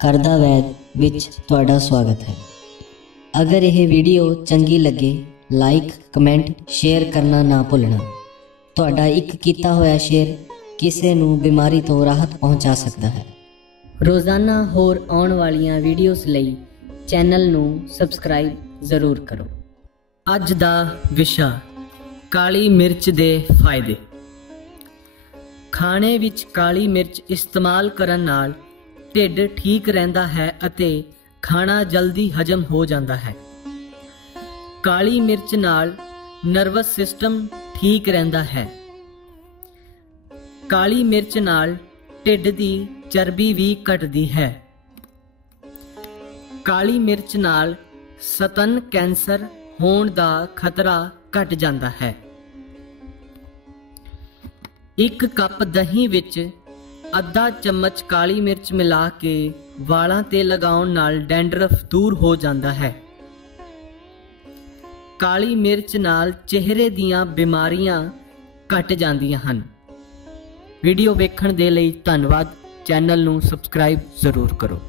ਕਰਦਾ ਵੈਦ ਵਿੱਚ ਤੁਹਾਡਾ ਸਵਾਗਤ ਹੈ। ਅਗਰ ਇਹ ਵੀਡੀਓ ਚੰਗੀ ਲੱਗੇ ਲਾਈਕ ਕਮੈਂਟ ਸ਼ੇਅਰ ਕਰਨਾ ਨਾ ਭੁੱਲਣਾ। ਤੁਹਾਡਾ ਇੱਕ ਕੀਤਾ ਹੋਇਆ ਸ਼ੇਅਰ ਕਿਸੇ ਨੂੰ ਬਿਮਾਰੀ ਤੋਂ ਰਾਹਤ ਪਹੁੰਚਾ ਸਕਦਾ ਹੈ। ਰੋਜ਼ਾਨਾ ਹੋਰ ਆਉਣ ਵਾਲੀਆਂ ਵੀਡੀਓਜ਼ ਲਈ ਚੈਨਲ ਨੂੰ ਸਬਸਕ੍ਰਾਈਬ ਜ਼ਰੂਰ ਕਰੋ। ਅੱਜ ਦਾ ਵਿਸ਼ਾ, ਕਾਲੀ ਮਿਰਚ ਦੇ ਫਾਇਦੇ। ਖਾਣੇ ਵਿੱਚ ਕਾਲੀ ਮਿਰਚ ਇਸਤੇਮਾਲ ਕਰਨ ਨਾਲ ਢਿੱਡ ਠੀਕ ਰਹਿੰਦਾ ਹੈ ਅਤੇ ਖਾਣਾ ਜਲਦੀ ਹਜਮ ਹੋ ਜਾਂਦਾ ਹੈ। ਕਾਲੀ ਮਿਰਚ ਨਾਲ ਨਰਵਸ ਸਿਸਟਮ ਠੀਕ ਰਹਿੰਦਾ ਹੈ। ਕਾਲੀ ਮਿਰਚ ਨਾਲ ਢਿੱਡ ਦੀ ਚਰਬੀ ਵੀ ਘਟਦੀ ਹੈ। ਕਾਲੀ ਮਿਰਚ ਨਾਲ ਸਤਨ ਕੈਂਸਰ ਹੋਣ ਦਾ ਖਤਰਾ ਘਟ ਜਾਂਦਾ ਹੈ। ਇੱਕ ਕੱਪ ਦਹੀਂ ਵਿੱਚ ਅੱਧਾ ਚਮਚ ਕਾਲੀ ਮਿਰਚ ਮਿਲਾ ਕੇ ਵਾਲਾਂ ਤੇ ਲਗਾਉਣ ਨਾਲ ਡੈਂਡਰਫ ਦੂਰ ਹੋ ਜਾਂਦਾ ਹੈ। ਕਾਲੀ ਮਿਰਚ ਨਾਲ ਚਿਹਰੇ ਦੀਆਂ ਬਿਮਾਰੀਆਂ ਘਟ ਜਾਂਦੀਆਂ ਹਨ। ਵੀਡੀਓ ਵੇਖਣ ਦੇ ਲਈ ਧੰਨਵਾਦ। ਚੈਨਲ ਨੂੰ ਸਬਸਕ੍ਰਾਈਬ ਜ਼ਰੂਰ ਕਰੋ।